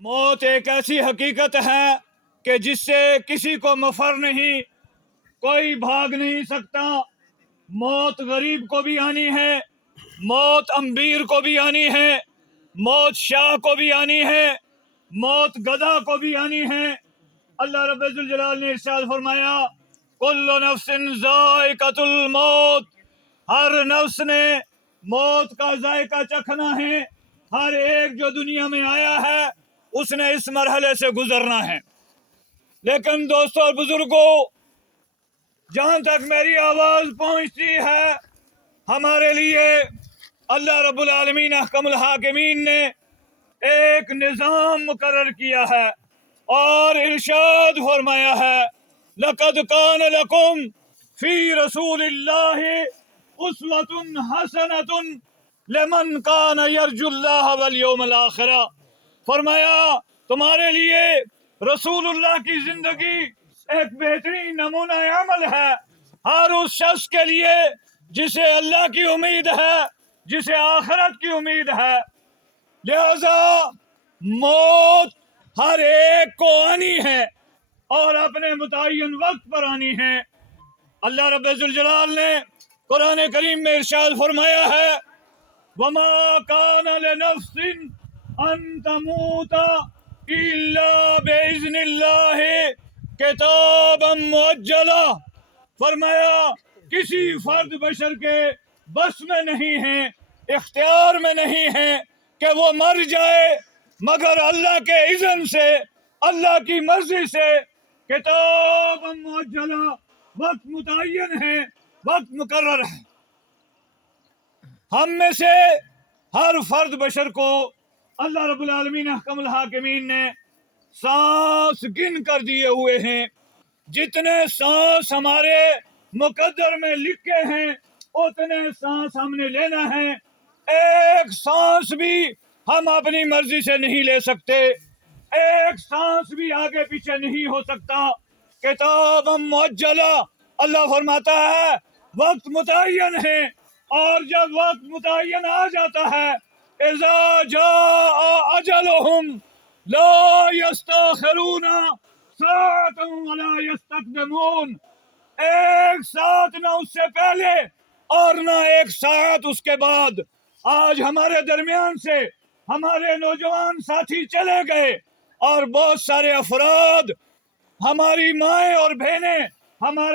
موت ایک ایسی حقیقت ہے کہ جس سے کسی کو مفر نہیں، کوئی بھاگ نہیں سکتا۔ موت غریب کو بھی آنی ہے، موت امیر کو بھی آنی ہے، موت شاہ کو بھی آنی ہے، موت گدھا کو بھی آنی ہے۔ اللہ رب الجلال نے ارشاد فرمایا کل نفس ذائقۃ الموت، ہر نفس نے موت کا ذائقہ چکھنا ہے۔ ہر ایک جو دنیا میں آیا ہے اس نے اس مرحلے سے گزرنا ہے۔ لیکن دوستو اور بزرگوں، جہاں تک میری آواز پہنچتی ہے، ہمارے لیے اللہ رب العالمین احکم الحاکمین نے ایک نظام مقرر کیا ہے اور ارشاد فرمایا ہے لَقَدْ كَانَ لَكُمْ فِي رَسُولِ اللَّهِ أُسْوَةٌ حَسَنَةٌ لِمَنْ كَانَ يَرْجُو اللَّهَ وَالْيَوْمَ الْآخِرَ۔ فرمایا تمہارے لیے رسول اللہ کی زندگی ایک بہترین نمونہ عمل ہے، ہر اس شخص کے لیے جسے اللہ کی امید ہے، جسے آخرت کی امید ہے۔ لہذا موت ہر ایک کو آنی ہے اور اپنے متعین وقت پر آنی ہے۔ اللہ رب الجلال نے قرآن کریم میں ارشاد فرمایا ہے وَمَا كَانَ لِنَفْسٍ أَن تَمُوتَ إِلَّا بِإِذْنِ اللَّهِ كِتَابًا مُؤَجَّلًا۔ فرمایا کسی فرد بشر کے بس میں نہیں ہے، اختیار میں نہیں ہے کہ وہ مر جائے، مگر اللہ کے اذن سے، اللہ کی مرضی سے۔ کتابًا مؤجلا، وقت متعین ہے، وقت مقرر ہے۔ ہم میں سے ہر فرد بشر کو اللہ رب العالمین احکم الحاکمین نے سانس گن کر دیے ہوئے ہیں۔ جتنے سانس ہمارے مقدر میں لکھے ہیں اتنے سانس ہم نے لینا ہے۔ ایک سانس بھی ہم اپنی مرضی سے نہیں لے سکتے، ایک سانس بھی آگے پیچھے نہیں ہو سکتا۔ کتاب مؤجلہ، اللہ فرماتا ہے وقت متعین ہے، اور جب وقت متعین آ جاتا ہے اذا جاء اجلہم لا یستاخرون ساعة ولا یستقدمون۔ ایک ساتھ نہ اس سے پہلے اور نہ ایک ساتھ اس کے بعد۔ آج ہمارے درمیان سے ہمارے نوجوان ساتھی چلے گئے اور بہت سارے افراد، ہماری مائیں اور بہنیں، ہمارے